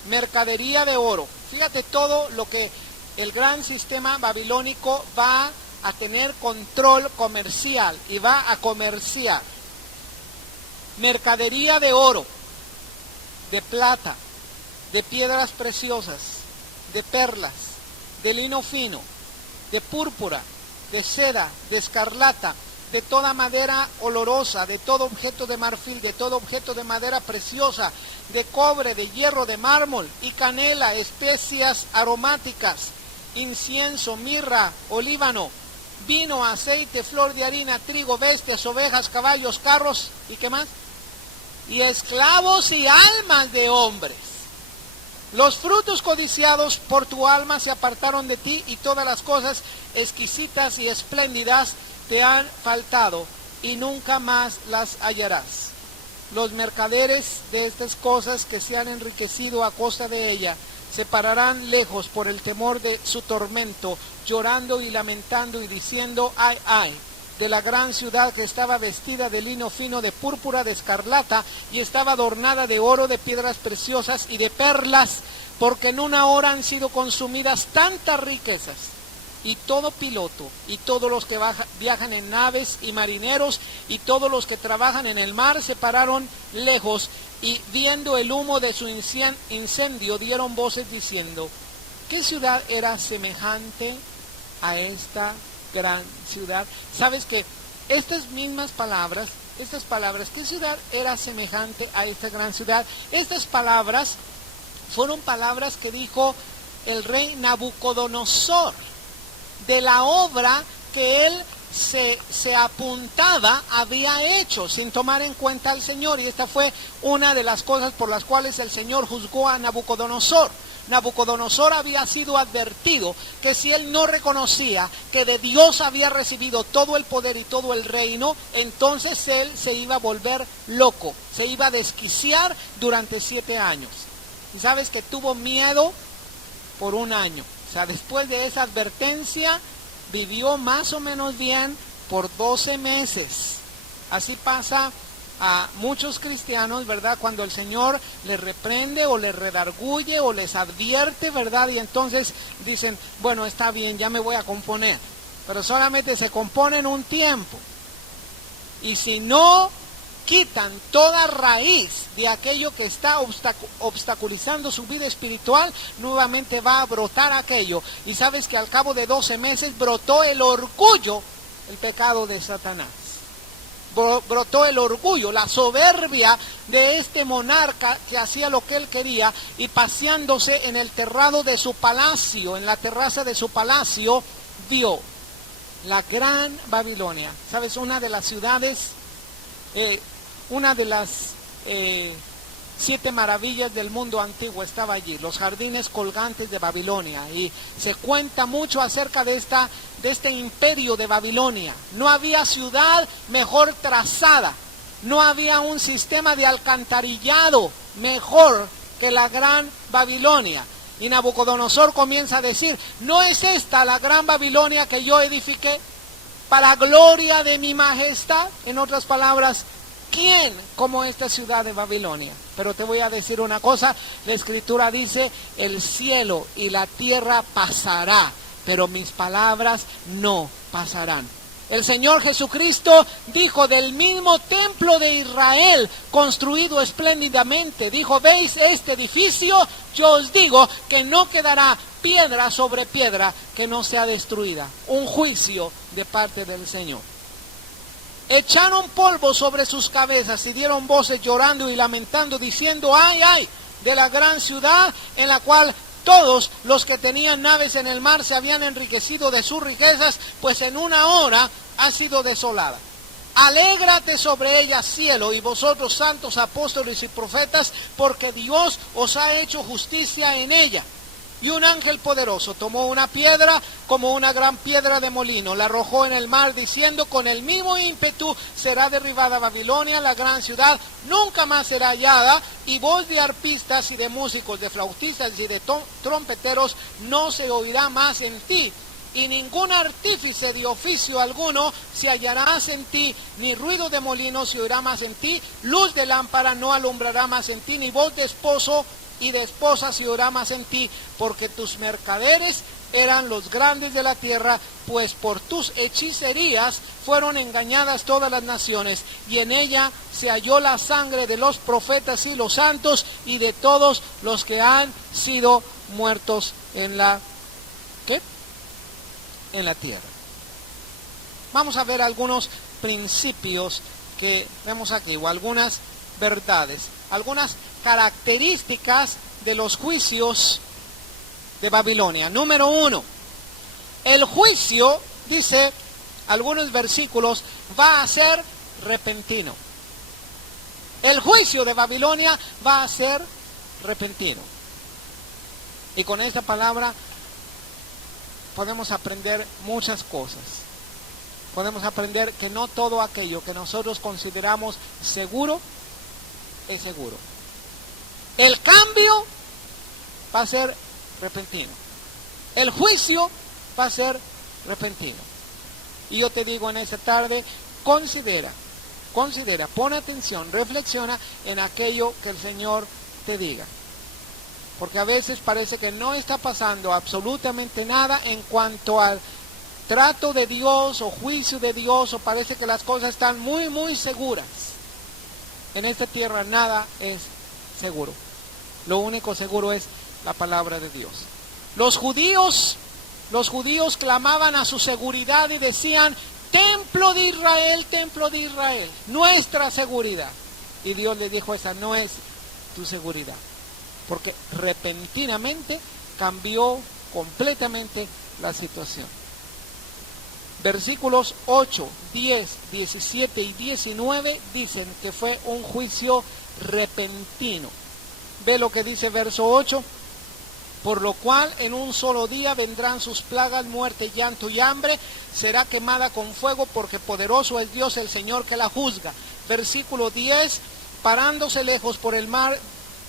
Mercadería de oro. Fíjate todo lo que el gran sistema babilónico va a tener control comercial y va a comerciar. Mercadería de oro, de plata, de piedras preciosas, de perlas, de lino fino, de púrpura, de seda, de escarlata, de toda madera olorosa, de todo objeto de marfil, de todo objeto de madera preciosa, de cobre, de hierro, de mármol y canela, especias aromáticas, incienso, mirra, olíbano, vino, aceite, flor de harina, trigo, bestias, ovejas, caballos, carros, ¿y qué más? Y esclavos y almas de hombres. Los frutos codiciados por tu alma se apartaron de ti, y todas las cosas exquisitas y espléndidas te han faltado, y nunca más las hallarás. Los mercaderes de estas cosas que se han enriquecido a costa de ella se pararán lejos por el temor de su tormento, llorando y lamentando y diciendo, ay, ay, de la gran ciudad que estaba vestida de lino fino, de púrpura, de escarlata, y estaba adornada de oro, de piedras preciosas y de perlas, porque en una hora han sido consumidas tantas riquezas. Y todo piloto, y todos los que viajan en naves, y marineros, y todos los que trabajan en el mar, se pararon lejos, y viendo el humo de su incendio, dieron voces diciendo, ¿qué ciudad era semejante a esta gran ciudad? ¿Sabes que estas palabras, qué ciudad era semejante a esta gran ciudad? Estas palabras fueron palabras que dijo el rey Nabucodonosor, de la obra que él se apuntaba había hecho, sin tomar en cuenta al Señor. Y esta fue una de las cosas por las cuales el Señor juzgó a Nabucodonosor. Nabucodonosor había sido advertido que si él no reconocía que de Dios había recibido todo el poder y todo el reino, entonces él se iba a volver loco, se iba a desquiciar durante 7 años. Y sabes que tuvo miedo por 1 año. O sea, después de esa advertencia, vivió más o menos bien por 12 meses. Así pasa a muchos cristianos, ¿verdad? Cuando el Señor les reprende o les redarguye o les advierte, ¿verdad? Y entonces dicen, bueno, está bien, ya me voy a componer. pero solamente se compone en un tiempo. Y si no quitan toda raíz de aquello que está obstaculizando su vida espiritual, nuevamente va a brotar aquello. Y sabes que al cabo de 12 meses brotó el orgullo, el pecado de Satanás. Brotó el orgullo, la soberbia de este monarca que hacía lo que él quería y paseándose en el terrado de su palacio, en la terraza de su palacio, vio la gran Babilonia. ¿Sabes? Una de las ciudades, una de las 7 maravillas del mundo antiguo estaba allí, los jardines colgantes de Babilonia. Y se cuenta mucho acerca de este imperio de Babilonia. No había ciudad mejor trazada, no había un sistema de alcantarillado mejor que la gran Babilonia. Y Nabucodonosor comienza a decir, ¿no es esta la gran Babilonia que yo edifiqué para gloria de mi majestad? En otras palabras, ¿quién como esta ciudad de Babilonia? Pero te voy a decir una cosa, la Escritura dice, el cielo y la tierra pasará, pero mis palabras no pasarán. El Señor Jesucristo dijo del mismo templo de Israel, construido espléndidamente, dijo, ¿veis este edificio? Yo os digo que no quedará piedra sobre piedra que no sea destruida. Un juicio de parte del Señor. Echaron polvo sobre sus cabezas y dieron voces llorando y lamentando, diciendo, ¡ay, ay! De la gran ciudad en la cual todos los que tenían naves en el mar se habían enriquecido de sus riquezas, pues en una hora ha sido desolada. Alégrate sobre ella, cielo, y vosotros santos apóstoles y profetas, porque Dios os ha hecho justicia en ella. Y un ángel poderoso tomó una piedra como una gran piedra de molino, la arrojó en el mar, diciendo, con el mismo ímpetu será derribada Babilonia, la gran ciudad, nunca más será hallada, y voz de arpistas y de músicos, de flautistas y de trompeteros no se oirá más en ti, y ningún artífice de oficio alguno se hallará más en ti, ni ruido de molino se oirá más en ti, luz de lámpara no alumbrará más en ti, ni voz de esposo y de esposa se oirá más en ti, porque tus mercaderes eran los grandes de la tierra, pues por tus hechicerías fueron engañadas todas las naciones, y en ella se halló la sangre de los profetas y los santos, y de todos los que han sido muertos en la tierra. Vamos a ver algunos principios que vemos aquí, o algunas verdades, algunas características de los juicios de Babilonia. Número 1, el juicio, dice algunos versículos, va a ser repentino. El juicio de Babilonia va a ser repentino. Y con esta palabra podemos aprender muchas cosas. Podemos aprender que no todo aquello que nosotros consideramos seguro es seguro. El cambio va a ser repentino. El juicio va a ser repentino. Y yo te digo en esta tarde, considera, pon atención, reflexiona en aquello que el Señor te diga. Porque a veces parece que no está pasando absolutamente nada en cuanto al trato de Dios o juicio de Dios, o parece que las cosas están muy, muy seguras. En esta tierra nada es seguro. Lo único seguro es la palabra de Dios. Los judíos clamaban a su seguridad y decían, templo de Israel, nuestra seguridad. Y Dios le dijo, esa no es tu seguridad. Porque repentinamente cambió completamente la situación. Versículos 8, 10, 17 y 19 dicen que fue un juicio repentino. Ve lo que dice verso 8. Por lo cual en un solo día vendrán sus plagas, muerte, llanto y hambre. Será quemada con fuego, porque poderoso es Dios el Señor que la juzga. Versículo 10. Parándose lejos por el mar,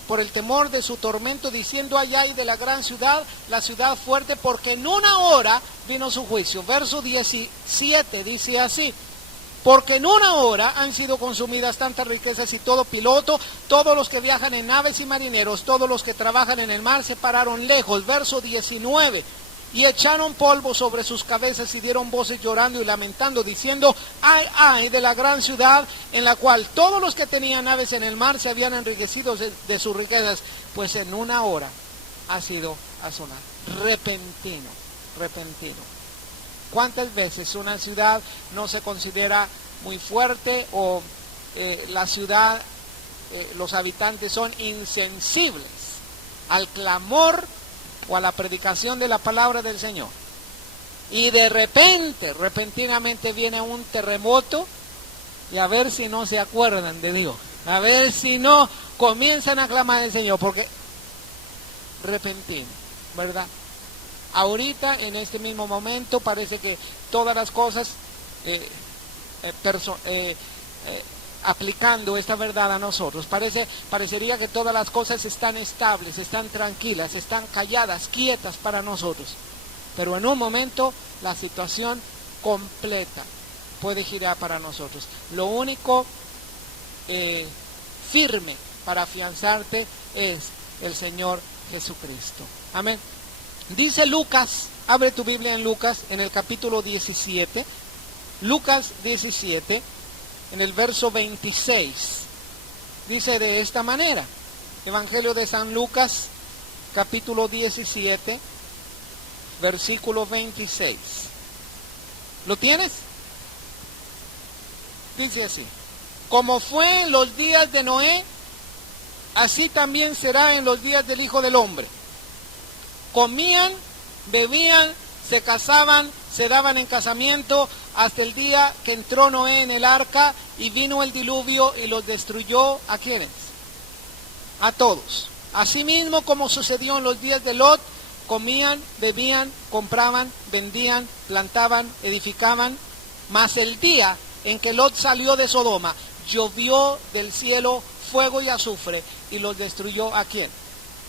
por el temor de su tormento, diciendo, ay, ay de la gran ciudad, la ciudad fuerte, porque en una hora vino su juicio. Verso 17 dice así: porque en una hora han sido consumidas tantas riquezas y todo piloto, todos los que viajan en naves y marineros, todos los que trabajan en el mar se pararon lejos. Verso 19, y echaron polvo sobre sus cabezas y dieron voces llorando y lamentando, diciendo, ay, ay de la gran ciudad en la cual todos los que tenían naves en el mar se habían enriquecido de sus riquezas, pues en una hora ha sido asolada. Repentino, repentino. ¿Cuántas veces una ciudad no se considera muy fuerte o la ciudad, los habitantes son insensibles al clamor o a la predicación de la palabra del Señor? Y de repente, repentinamente viene un terremoto y a ver si no se acuerdan de Dios, a ver si no comienzan a clamar al Señor, porque repentino, ¿verdad? Ahorita, en este mismo momento, parece que todas las cosas, aplicando esta verdad a nosotros, parecería que todas las cosas están estables, están tranquilas, están calladas, quietas para nosotros. Pero en un momento, la situación completa puede girar para nosotros. Lo único firme para afianzarte es el Señor Jesucristo. Amén. Dice Lucas, abre tu Biblia en Lucas, en el capítulo 17, Lucas 17, en el verso 26, dice de esta manera, Evangelio de San Lucas, capítulo 17, versículo 26. ¿Lo tienes? Dice así, como fue en los días de Noé, así también será en los días del Hijo del Hombre. Comían, bebían, se casaban, se daban en casamiento, hasta el día que entró Noé en el arca y vino el diluvio y los destruyó. ¿A quiénes? A todos. Asimismo como sucedió en los días de Lot, comían, bebían, compraban, vendían, plantaban, edificaban. Mas el día en que Lot salió de Sodoma, llovió del cielo fuego y azufre y los destruyó. ¿A quién?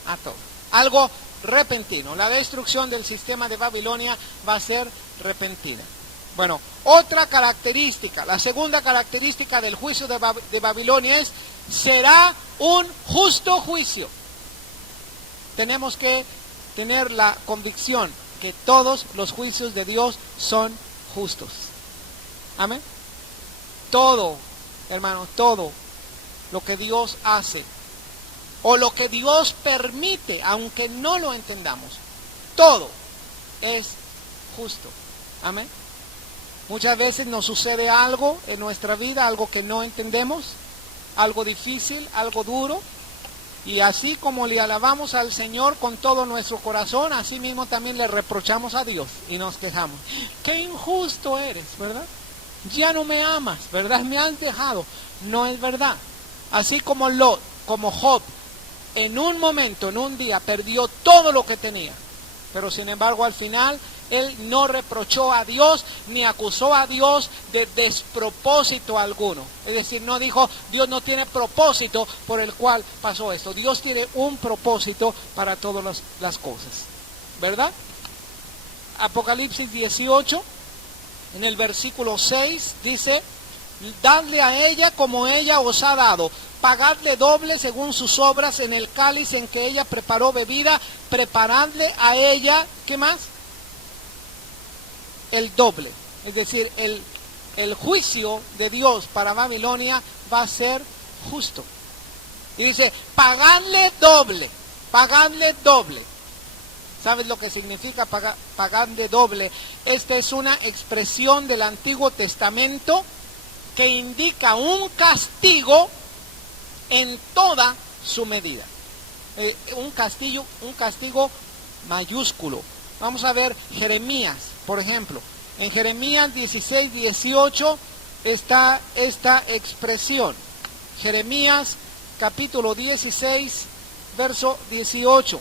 A todos. Algo repentino. La destrucción del sistema de Babilonia va a ser repentina. Bueno, otra característica, la segunda característica del juicio de Babilonia es, será un justo juicio. Tenemos que tener la convicción que todos los juicios de Dios son justos. Amén. Todo, hermano, todo lo que Dios hace o lo que Dios permite, aunque no lo entendamos, todo es justo. Amén. Muchas veces nos sucede algo en nuestra vida, algo que no entendemos, algo difícil, algo duro, y así como le alabamos al Señor con todo nuestro corazón, así mismo también le reprochamos a Dios y nos quejamos. ¡Qué injusto eres!, ¿verdad? Ya no me amas, ¿verdad? Me has dejado. No es verdad. Así como Lot, como Job, en un momento, en un día, perdió todo lo que tenía. Pero sin embargo, al final, él no reprochó a Dios, ni acusó a Dios de despropósito alguno. Es decir, no dijo, Dios no tiene propósito por el cual pasó esto. Dios tiene un propósito para todas las cosas. ¿Verdad? Apocalipsis 18, en el versículo 6, dice, dadle a ella como ella os ha dado, pagadle doble según sus obras en el cáliz en que ella preparó bebida, preparadle a ella, ¿qué más? El doble. Es decir, el juicio de Dios para Babilonia va a ser justo. Y dice, pagadle doble, pagadle doble. ¿Sabes lo que significa pagadle doble? Esta es una expresión del Antiguo Testamento que indica un castigo en toda su medida. Un castigo mayúsculo. Vamos a ver Jeremías, por ejemplo. En Jeremías 16, 18 está esta expresión. Jeremías capítulo 16, verso 18.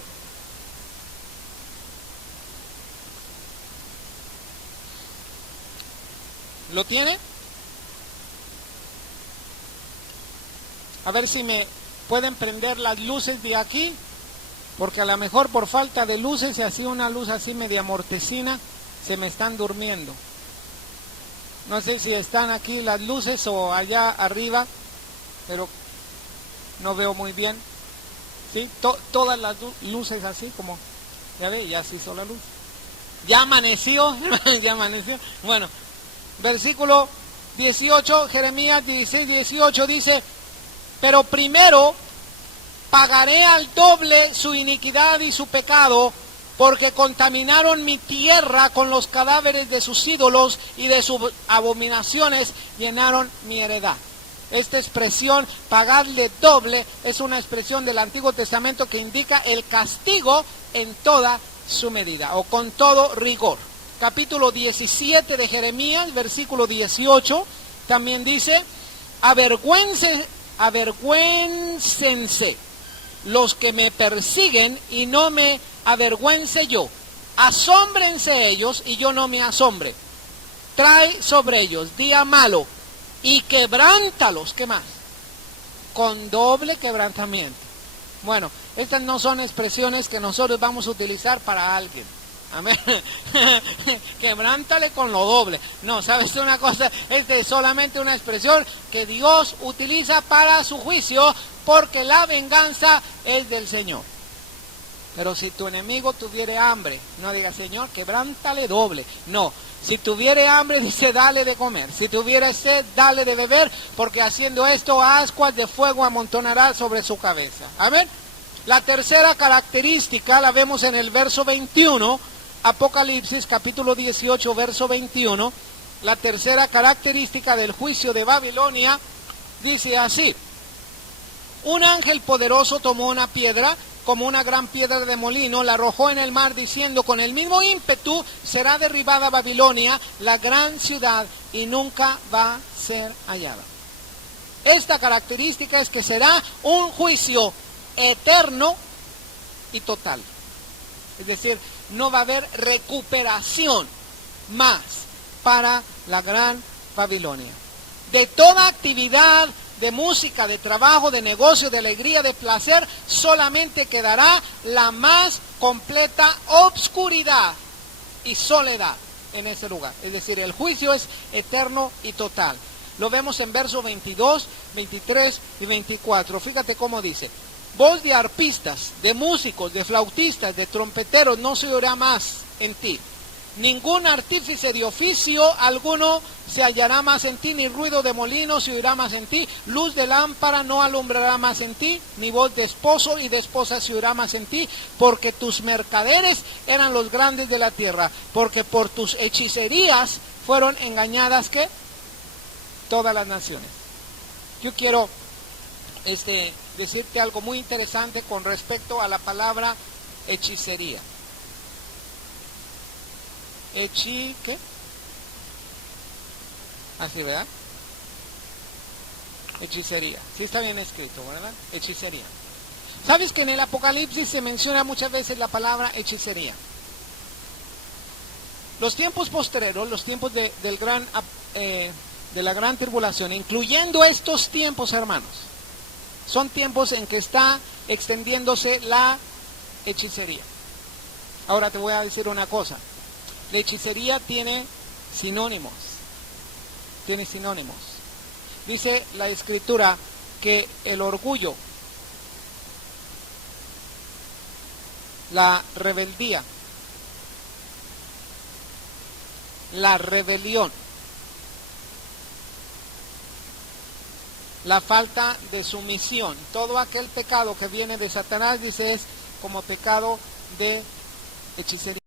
¿Lo tiene? A ver si me pueden prender las luces de aquí, porque a lo mejor por falta de luces, así una luz así media mortecina, se me están durmiendo. No sé si están aquí las luces o allá arriba, pero no veo muy bien. ¿Sí? Todas las luces así como, ya ve, ya se hizo la luz. ¿Ya amaneció? ¿Ya amaneció? Bueno, versículo 18, Jeremías 16, 18 dice, pero primero pagaré al doble su iniquidad y su pecado, porque contaminaron mi tierra con los cadáveres de sus ídolos y de sus abominaciones llenaron mi heredad. Esta expresión, pagarle doble, es una expresión del Antiguo Testamento que indica el castigo en toda su medida, o con todo rigor. Capítulo 17 de Jeremías, versículo 18, también dice, avergüéncense los que me persiguen y no me avergüence yo. Asómbrense ellos y yo no me asombre. Trae sobre ellos día malo y quebrántalos. ¿Qué más? Con doble quebrantamiento. Bueno, estas no son expresiones que nosotros vamos a utilizar para alguien. Amén. Quebrántale con lo doble. No, ¿sabes una cosa? Esta es solamente una expresión que Dios utiliza para su juicio, porque la venganza es del Señor. Pero si tu enemigo tuviere hambre, no diga, Señor, quebrántale doble. No, si tuviere hambre, dice, dale de comer. Si tuviere sed, dale de beber, porque haciendo esto, ascuas de fuego amontonará sobre su cabeza. Amén. La tercera característica la vemos en el verso 21, Apocalipsis capítulo 18, verso 21. La tercera característica del juicio de Babilonia dice así: un ángel poderoso tomó una piedra, como una gran piedra de molino, la arrojó en el mar, diciendo, con el mismo ímpetu será derribada Babilonia, la gran ciudad, y nunca va a ser hallada. Esta característica es que será un juicio eterno y total. Es decir, no va a haber recuperación más para la gran Babilonia. De toda actividad, de música, de trabajo, de negocio, de alegría, de placer, solamente quedará la más completa obscuridad y soledad en ese lugar. Es decir, el juicio es eterno y total. Lo vemos en versos 22, 23 y 24. Fíjate cómo dice: voz de arpistas, de músicos, de flautistas, de trompeteros no se oirá más en ti. Ningún artífice de oficio alguno se hallará más en ti, ni ruido de molino se oirá más en ti, luz de lámpara no alumbrará más en ti, ni voz de esposo y de esposa se oirá más en ti, porque tus mercaderes eran los grandes de la tierra, porque por tus hechicerías fueron engañadas, ¿qué? Todas las naciones. Yo quiero decirte algo muy interesante con respecto a la palabra hechicería. ¿Qué? Así, ¿verdad? Hechicería. Sí está bien escrito, ¿verdad? Hechicería. ¿Sabes que en el Apocalipsis se menciona muchas veces la palabra hechicería? Los tiempos posteriores, los tiempos de la gran tribulación, incluyendo estos tiempos, hermanos, son tiempos en que está extendiéndose la hechicería. Ahora te voy a decir una cosa. La hechicería tiene sinónimos. Tiene sinónimos. Dice la Escritura que el orgullo, la rebeldía, la rebelión, la falta de sumisión, todo aquel pecado que viene de Satanás, dice, es como pecado de hechicería.